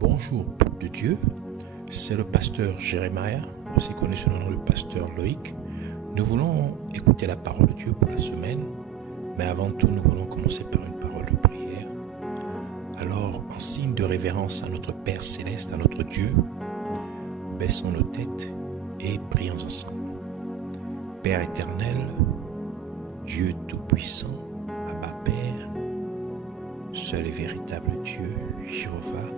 Bonjour peuple de Dieu, c'est le pasteur Jérémia, aussi connu sous le nom de pasteur Loïc. Nous voulons écouter la parole de Dieu pour la semaine, mais avant tout nous voulons commencer par une parole de prière. Alors, en signe de révérence à notre Père Céleste, à notre Dieu, baissons nos têtes et prions ensemble. Père éternel, Dieu tout-puissant, Abba Père, seul et véritable Dieu, Jéhovah,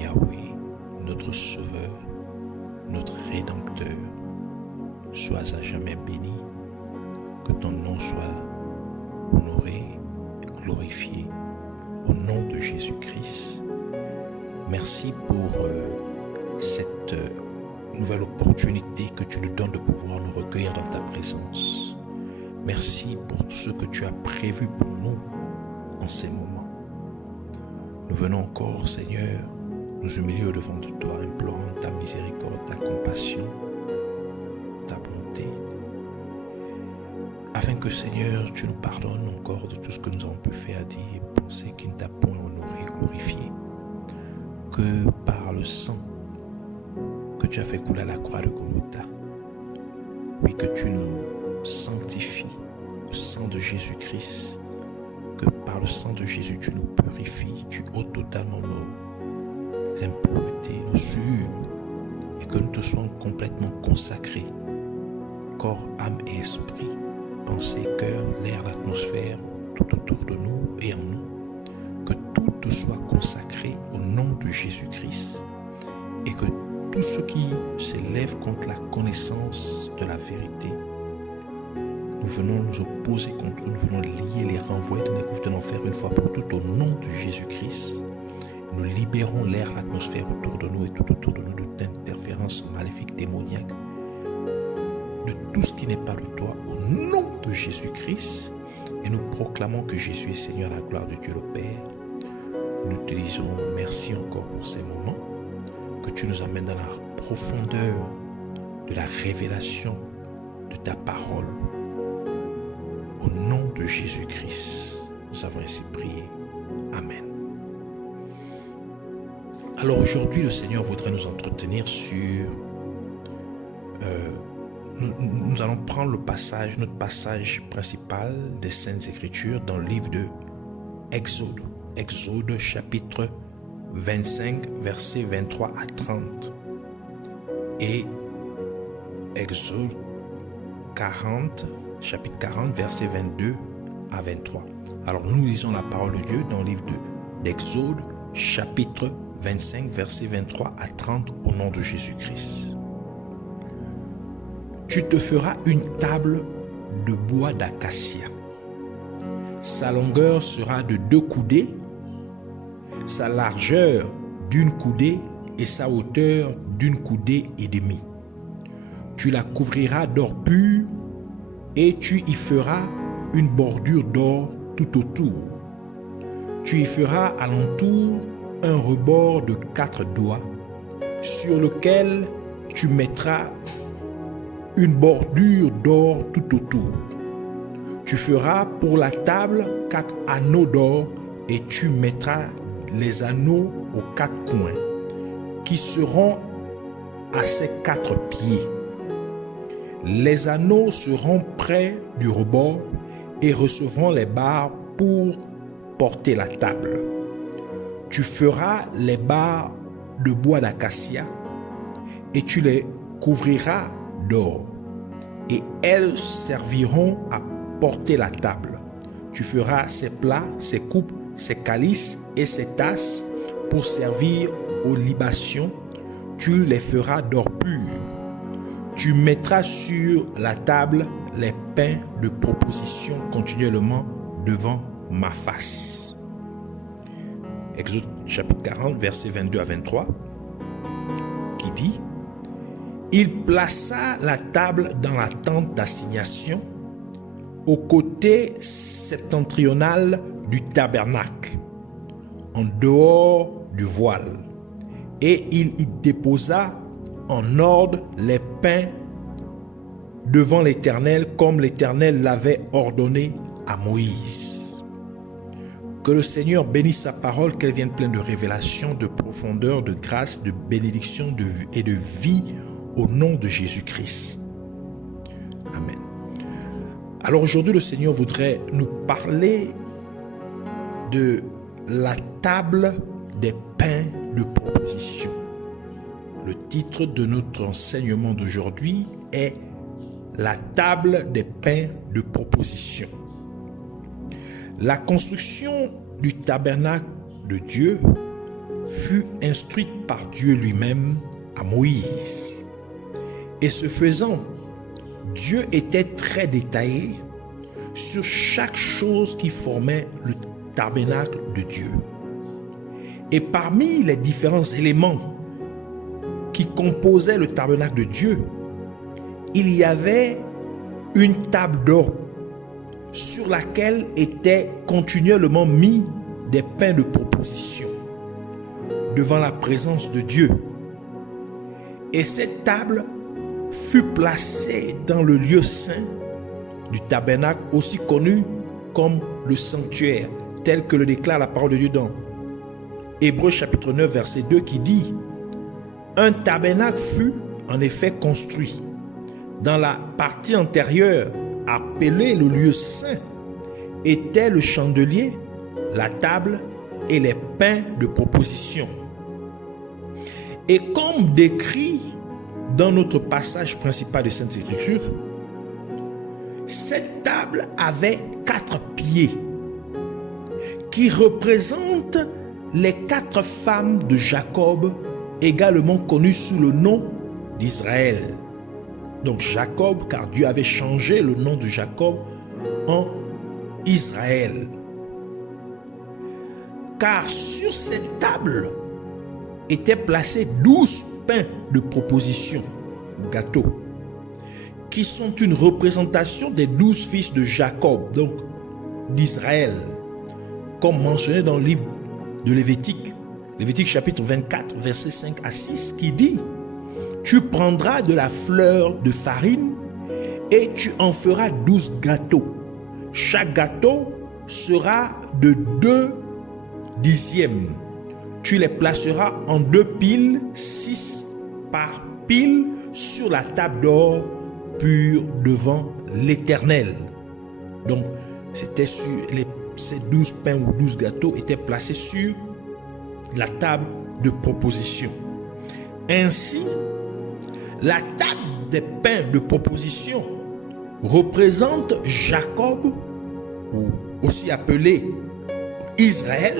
Yahweh, notre Sauveur, notre Rédempteur, sois à jamais béni, que ton nom soit honoré, glorifié, au nom de Jésus-Christ. Merci pour cette nouvelle opportunité que tu nous donnes de pouvoir nous recueillir dans ta présence. Merci pour tout ce que tu as prévu pour nous en ces moments. Nous venons encore, Seigneur, nous humilier au-devant de toi, implorant ta miséricorde, ta compassion, ta bonté, afin que, Seigneur, tu nous pardonnes encore de tout ce que nous avons pu faire, dire et penser qui ne t'a point honoré, glorifié, que par le sang que tu as fait couler à la croix de Golgotha, oui, que tu nous sanctifies, le sang de Jésus-Christ, que par le sang de Jésus, tu nous purifies, tu ôtes totalement nos impuretés, nos souillures, et que nous te soyons complètement consacrés, corps, âme et esprit, pensée, cœur, l'air, l'atmosphère, tout autour de nous et en nous, que tout te soit consacré au nom de Jésus-Christ, et que tout ce qui s'élève contre la connaissance de la vérité, nous venons nous opposer contre eux, nous venons lier les renvoyer dans les gouffres de l'enfer une fois pour toutes au nom de Jésus-Christ. Nous libérons l'air, l'atmosphère autour de nous et tout autour de nous de d'interférences maléfiques, démoniaques, de tout ce qui n'est pas de toi au nom de Jésus-Christ. Et nous proclamons que Jésus est Seigneur à la gloire de Dieu le Père. Nous te disons merci encore pour ces moments, que tu nous amènes dans la profondeur de la révélation de ta parole. Au nom de Jésus-Christ, nous avons ainsi prié. Amen. Alors aujourd'hui, le Seigneur voudrait nous entretenir sur... Nous allons prendre notre passage principal des Saintes Écritures dans le livre de Exode. Exode chapitre 25, versets 23 à 30. Et Exode 40, chapitre 40, versets 22 à 23. Alors nous lisons la parole de Dieu dans le livre d'Exode, chapitre 25, versets 23 à 30, au nom de Jésus-Christ. Tu te feras une table de bois d'acacia. Sa longueur sera de 2 coudées, sa largeur d'1 coudée et sa hauteur d'1 coudée et demie. Tu la couvriras d'or pur et tu y feras une bordure d'or tout autour. Tu y feras alentour un rebord de 4 doigts sur lequel tu mettras une bordure d'or tout autour. Tu feras pour la table 4 anneaux d'or et tu mettras les anneaux aux 4 coins qui seront à ses 4 pieds. Les anneaux seront près du rebord et recevront les barres pour porter la table. Tu feras les barres de bois d'acacia et tu les couvriras d'or et elles serviront à porter la table. Tu feras ses plats, ses coupes, ses calices et ses tasses pour servir aux libations. Tu les feras d'or pur. Tu mettras sur la table les pains de proposition continuellement devant ma face. Exode chapitre 40, versets 22 à 23, qui dit: Il plaça la table dans la tente d'assignation au côté septentrional du tabernacle, en dehors du voile, et il y déposa en ordre les pains devant l'Éternel comme l'Éternel l'avait ordonné à Moïse. Que le Seigneur bénisse sa parole, qu'elle vienne pleine de révélation, de profondeur, de grâce, de bénédiction et de vie au nom de Jésus-Christ. Amen. Alors aujourd'hui, le Seigneur voudrait nous parler de la table des pains de proposition. Le titre de notre enseignement d'aujourd'hui est la table des pains de proposition. La construction du tabernacle de Dieu fut instruite par Dieu lui-même à Moïse. Et ce faisant, Dieu était très détaillé sur chaque chose qui formait le tabernacle de Dieu. Et parmi les différents éléments qui composaient le tabernacle de Dieu, il y avait une table d'or sur laquelle étaient continuellement mis des pains de proposition devant la présence de Dieu. Et cette table fut placée dans le lieu saint du tabernacle, aussi connu comme le sanctuaire, tel que le déclare la parole de Dieu dans Hébreux chapitre 9 verset 2 qui dit: un tabernacle fut en effet construit dans la partie antérieure, appelé le lieu saint, était le chandelier, la table et les pains de proposition. Et comme décrit dans notre passage principal de Sainte Écriture, cette table avait 4 pieds qui représentent les 4 femmes de Jacob, également connues sous le nom d'Israël. Donc Jacob, car Dieu avait changé le nom de Jacob en Israël. Car sur cette table étaient placés 12 pains de proposition, gâteaux, qui sont une représentation des 12 fils de Jacob, donc d'Israël, comme mentionné dans le livre de Lévitique, Lévitique chapitre 24, versets 5 à 6, qui dit: tu prendras de la fleur de farine et tu en feras 12 gâteaux. Chaque gâteau sera de 2 dixièmes. Tu les placeras en 2 piles, 6 par pile, sur la table d'or pure devant l'Éternel. Donc, c'était sur ces 12 pains ou 12 gâteaux étaient placés sur la table de proposition. Ainsi, la table des pains de proposition représente Jacob, ou aussi appelé Israël,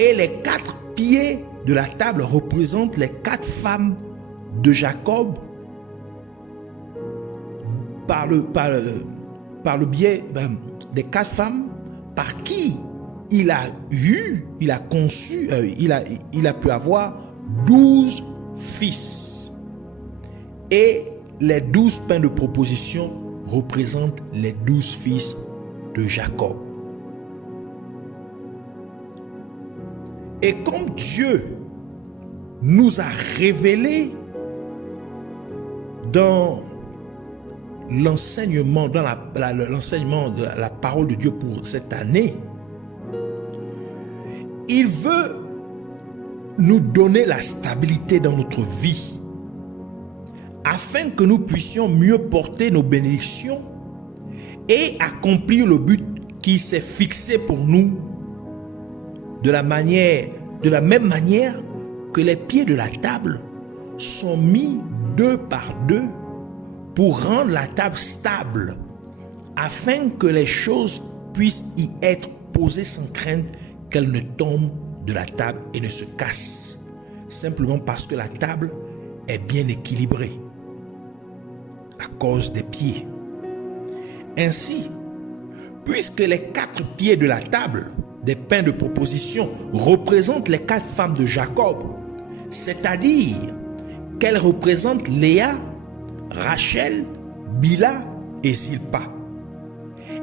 et les 4 pieds de la table représentent les 4 femmes de Jacob par le biais des 4 femmes par qui il a pu avoir 12 fils. Et les 12 pains de proposition représentent les 12 fils de Jacob. Et comme Dieu nous a révélé dans l'enseignement, l'enseignement de la parole de Dieu pour cette année, il veut nous donner la stabilité dans notre vie, afin que nous puissions mieux porter nos bénédictions et accomplir le but qui s'est fixé pour nous de la même manière que les pieds de la table sont mis 2 par 2 pour rendre la table stable, afin que les choses puissent y être posées sans crainte qu'elles ne tombent de la table et ne se cassent, simplement parce que la table est bien équilibrée à cause des pieds. Ainsi, puisque les 4 pieds de la table des pains de proposition représentent les 4 femmes de Jacob, c'est-à-dire qu'elles représentent Léa, Rachel, Bila et Zilpa.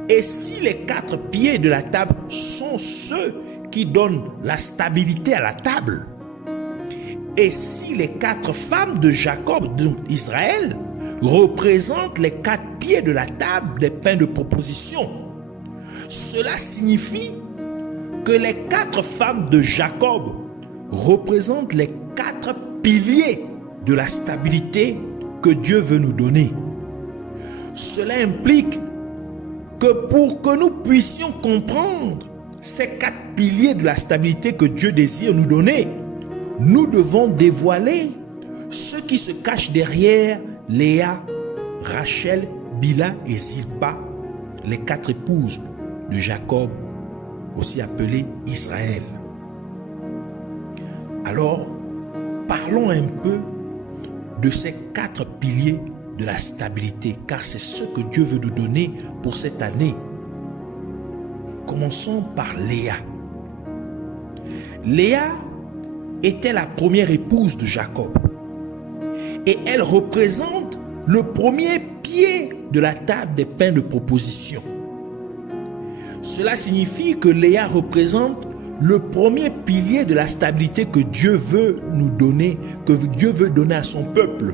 Et si les 4 pieds de la table sont ceux qui donnent la stabilité à la table, et si les 4 femmes de Jacob, donc Israël, représentent les 4 pieds de la table des pains de proposition, cela signifie que les 4 femmes de Jacob représentent les 4 piliers de la stabilité que Dieu veut nous donner. Cela implique que pour que nous puissions comprendre ces 4 piliers de la stabilité que Dieu désire nous donner, nous devons dévoiler ce qui se cache derrière Léa, Rachel, Bila et Zilpa, les 4 épouses de Jacob, aussi appelées Israël. Alors, parlons un peu de ces 4 piliers de la stabilité, car c'est ce que Dieu veut nous donner pour cette année. Commençons par Léa. Léa était la première épouse de Jacob et elle représente le premier pied de la table des pains de proposition. Cela signifie que Léa représente le premier pilier de la stabilité que Dieu veut nous donner, que Dieu veut donner à son peuple.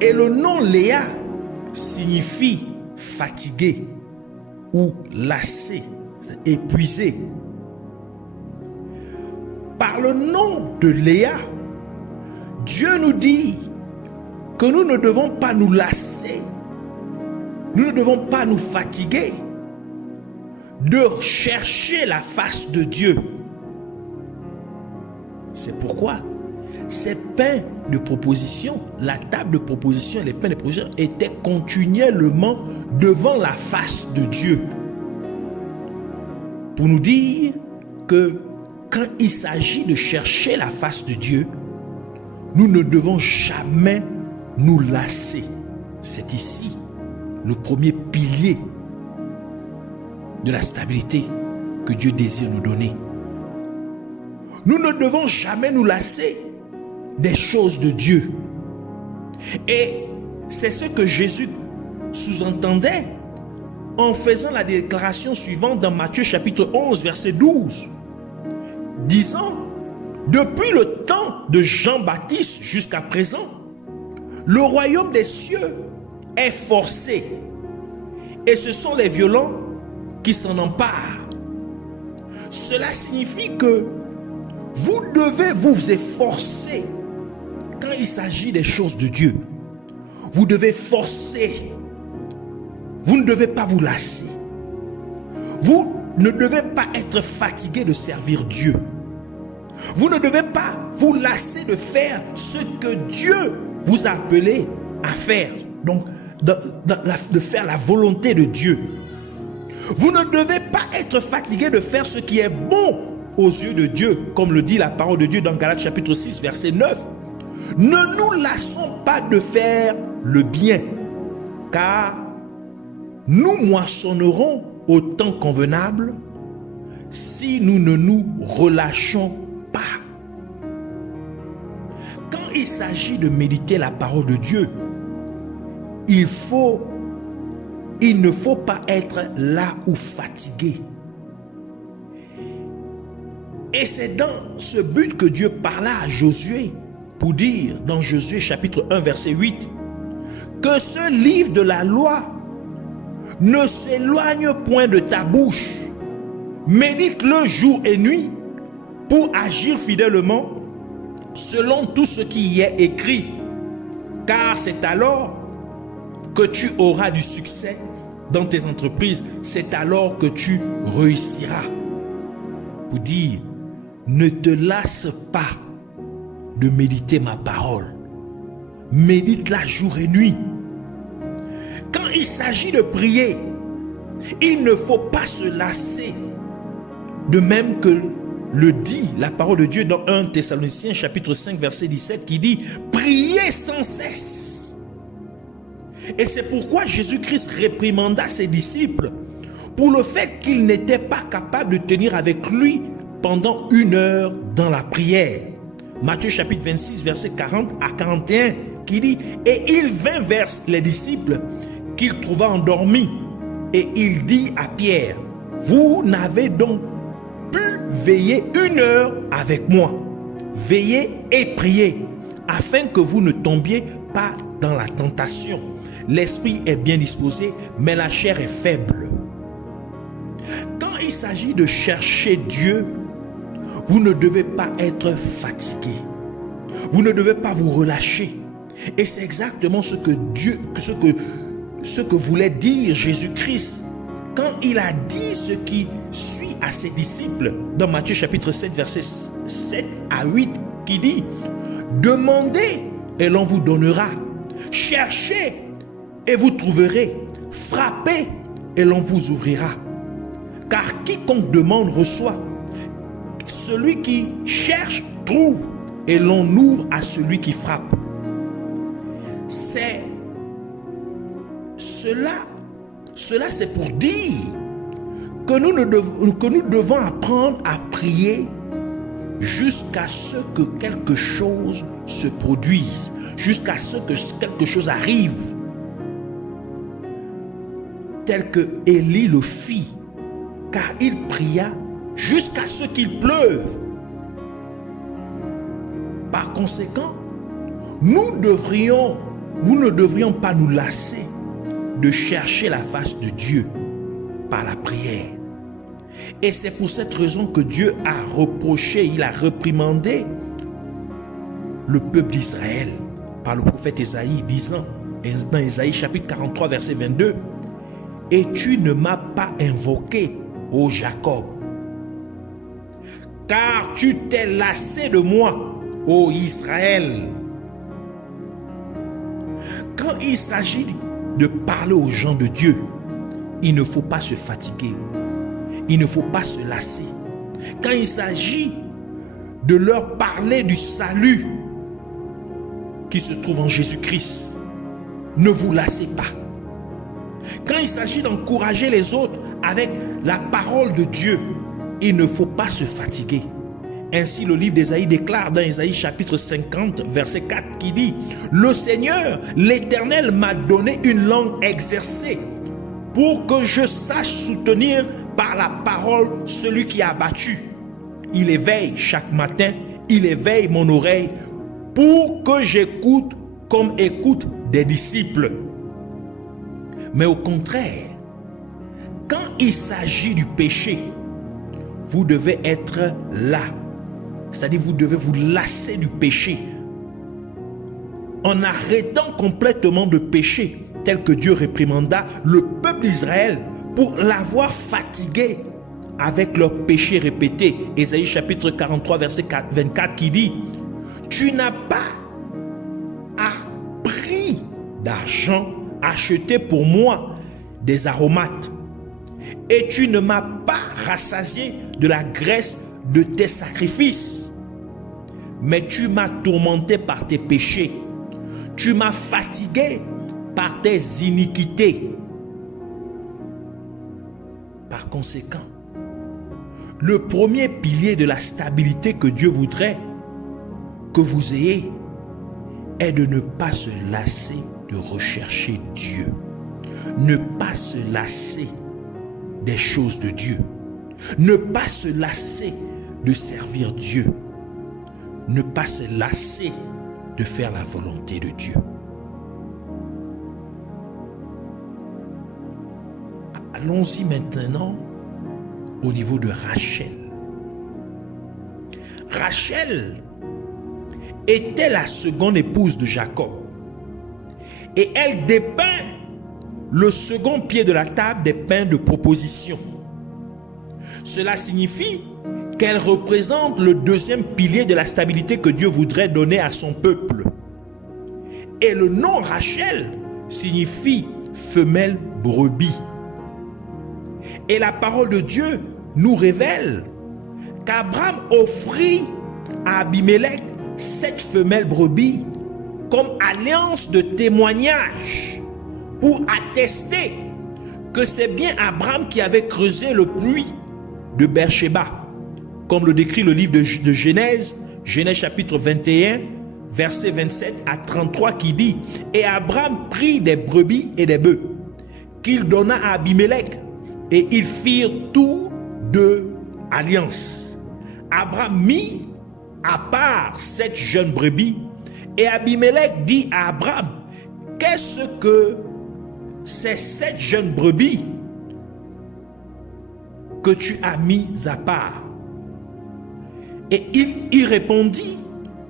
Et le nom Léa signifie fatigué ou lassé, épuisé. Par le nom de Léa, Dieu nous dit que nous ne devons pas nous lasser, nous ne devons pas nous fatiguer de chercher la face de Dieu. C'est pourquoi ces pains de proposition, la table de proposition et les pains de proposition étaient continuellement devant la face de Dieu. Pour nous dire que quand il s'agit de chercher la face de Dieu, nous ne devons jamais nous lasser. C'est ici le premier pilier de la stabilité que Dieu désire nous donner. Nous ne devons jamais nous lasser des choses de Dieu. Et c'est ce que Jésus sous-entendait en faisant la déclaration suivante dans Matthieu chapitre 11 verset 12, disant: depuis le temps de Jean-Baptiste jusqu'à présent, le royaume des cieux est forcé et ce sont les violents qui s'en emparent. Cela signifie que vous devez vous efforcer quand il s'agit des choses de Dieu. Vous devez forcer. Vous ne devez pas vous lasser. Vous ne devez pas être fatigué de servir Dieu. Vous ne devez pas vous lasser de faire ce que Dieu vous a appelé à faire. Donc, de faire la volonté de Dieu. Vous ne devez pas être fatigué de faire ce qui est bon aux yeux de Dieu, comme le dit la parole de Dieu dans Galates chapitre 6 verset 9. Ne nous lassons pas de faire le bien, car nous moissonnerons au temps convenable si nous ne nous relâchons pas. Quand il s'agit de méditer la parole de Dieu, il ne faut pas être là ou fatigué. Et c'est dans ce but que Dieu parla à Josué pour dire dans Josué chapitre 1 verset 8 que ce livre de la loi ne s'éloigne point de ta bouche. Médite-le jour et nuit pour agir fidèlement selon tout ce qui y est écrit. Car c'est alors que tu auras du succès dans tes entreprises. C'est alors que tu réussiras. Pour dire, ne te lasse pas de méditer ma parole. Médite-la jour et nuit. Quand il s'agit de prier, il ne faut pas se lasser. De même que le dit la parole de Dieu dans 1 Thessaloniciens chapitre 5 verset 17 qui dit « Priez sans cesse ». Et c'est pourquoi Jésus-Christ réprimanda ses disciples pour le fait qu'ils n'étaient pas capables de tenir avec lui pendant 1 heure dans la prière. Matthieu chapitre 26 verset 40 à 41 qui dit « Et il vint vers les disciples qu'il trouva endormis et il dit à Pierre, vous n'avez donc pu veiller 1 heure avec moi. Veillez et priez afin que vous ne tombiez pas dans la tentation. L'esprit est bien disposé, mais la chair est faible. Quand il s'agit de chercher Dieu, vous ne devez pas être fatigué. Vous ne devez pas vous relâcher. Et c'est exactement ce que voulait dire Jésus-Christ quand il a dit ce qui suit à ses disciples dans Matthieu chapitre 7, versets 7 à 8, qui dit: demandez et l'on vous donnera, cherchez et vous trouverez, frappez et l'on vous ouvrira. Car quiconque demande reçoit, celui qui cherche trouve, et l'on ouvre à celui qui frappe. C'est cela c'est pour dire que nous devons apprendre à prier jusqu'à ce que quelque chose se produise, jusqu'à ce que quelque chose arrive, tel que Élie le fit, car il pria jusqu'à ce qu'il pleuve. Par conséquent, nous ne devrions pas nous lasser de chercher la face de Dieu par la prière. Et c'est pour cette raison que Dieu a reproché, il a réprimandé le peuple d'Israël par le prophète Ésaïe, disant dans Ésaïe chapitre 43 verset 22: et tu ne m'as pas invoqué, ô Jacob, car tu t'es lassé de moi, ô Israël. Quand il s'agit de parler aux gens de Dieu, il ne faut pas se fatiguer, il ne faut pas se lasser. Quand il s'agit de leur parler du salut qui se trouve en Jésus-Christ, ne vous lassez pas. Quand il s'agit d'encourager les autres avec la parole de Dieu, il ne faut pas se fatiguer. Ainsi, le livre d'Ésaïe déclare dans Ésaïe chapitre 50, verset 4, qui dit: le Seigneur, l'Éternel, m'a donné une langue exercée pour que je sache soutenir par la parole celui qui a abattu. Il éveille chaque matin, il éveille mon oreille pour que j'écoute comme écoutent des disciples. Mais au contraire, quand il s'agit du péché, vous devez être là. C'est-à-dire, vous devez vous lasser du péché en arrêtant complètement de pécher, tel que Dieu réprimanda le peuple d'Israël pour l'avoir fatigué avec leurs péchés répétés. Ésaïe chapitre 43 verset 24 qui dit: tu n'as pas à prix d'argent acheté pour moi des aromates, et tu ne m'as pas rassasié de la graisse de tes sacrifices. Mais tu m'as tourmenté par tes péchés, tu m'as fatigué par tes iniquités. Par conséquent, le premier pilier de la stabilité que Dieu voudrait que vous ayez est de ne pas se lasser de rechercher Dieu, ne pas se lasser des choses de Dieu, ne pas se lasser de servir Dieu, ne pas se lasser de faire la volonté de Dieu. Allons-y maintenant au niveau de Rachel. Rachel était la seconde épouse de Jacob et elle dépeint le second pied de la table des pains de proposition. Cela signifie qu'elle représente le deuxième pilier de la stabilité que Dieu voudrait donner à son peuple. Et le nom Rachel signifie femelle brebis. Et la parole de Dieu nous révèle qu'Abraham offrit à Abimelech cette femelle brebis comme alliance de témoignage pour attester que c'est bien Abraham qui avait creusé le puits de Beersheba, comme le décrit le livre de Genèse, Genèse chapitre 21, verset 27 à 33 qui dit: et Abraham prit des brebis et des bœufs qu'il donna à Abimelech, et ils firent tous deux alliance. Abraham mit à part cette jeune brebis, et Abimelech dit à Abraham: qu'est-ce que c'est cette jeune brebis que tu as mis à part. Et il y répondit,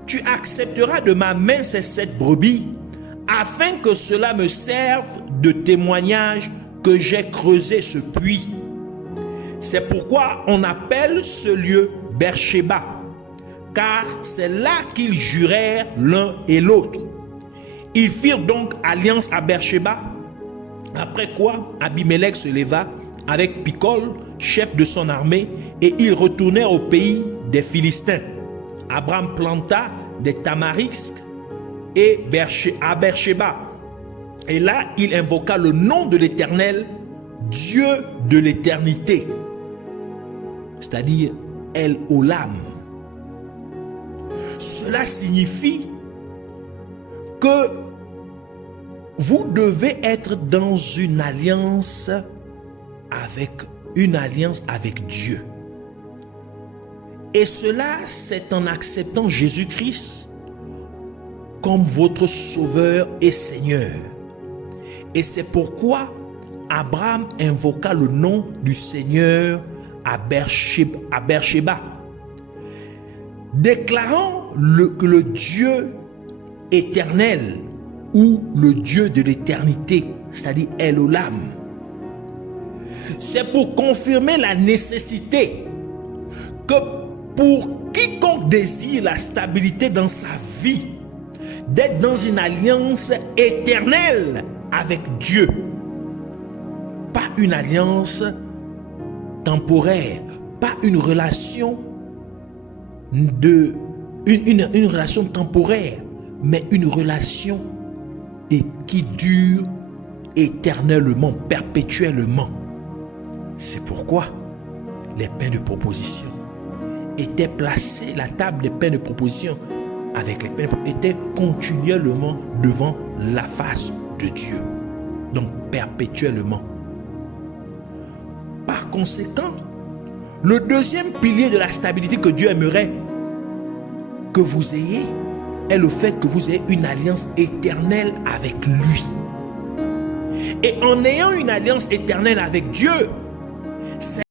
tu accepteras de ma main ces 7 brebis, afin que cela me serve de témoignage que j'ai creusé ce puits. C'est pourquoi on appelle ce lieu Beersheba, car c'est là qu'ils jurèrent l'un et l'autre. Ils firent donc alliance à Beersheba, après quoi Abimelech se leva avec Picol, chef de son armée, et ils retournèrent au pays des Philistins. Abraham planta des tamarisques à Beersheba. Et là, il invoqua le nom de l'Éternel, Dieu de l'éternité, c'est-à-dire El Olam. Cela signifie que vous devez être dans une alliance avec Dieu. Et cela, c'est en acceptant Jésus-Christ comme votre Sauveur et Seigneur. Et c'est pourquoi Abraham invoqua le nom du Seigneur à Beersheba, déclarant que le Dieu éternel ou le Dieu de l'éternité, c'est-à-dire El Olam. C'est pour confirmer la nécessité que pour quiconque désire la stabilité dans sa vie, d'être dans une alliance éternelle avec Dieu, pas une alliance temporaire, pas une relation une relation temporaire, mais une relation qui dure éternellement, perpétuellement. C'est pourquoi les pains de proposition étaient placés, la table des pains de proposition avec les pains était continuellement devant la face de Dieu, donc perpétuellement. Par conséquent, le deuxième pilier de la stabilité que Dieu aimerait que vous ayez est le fait que vous ayez une alliance éternelle avec lui. Et en ayant une alliance éternelle avec Dieu,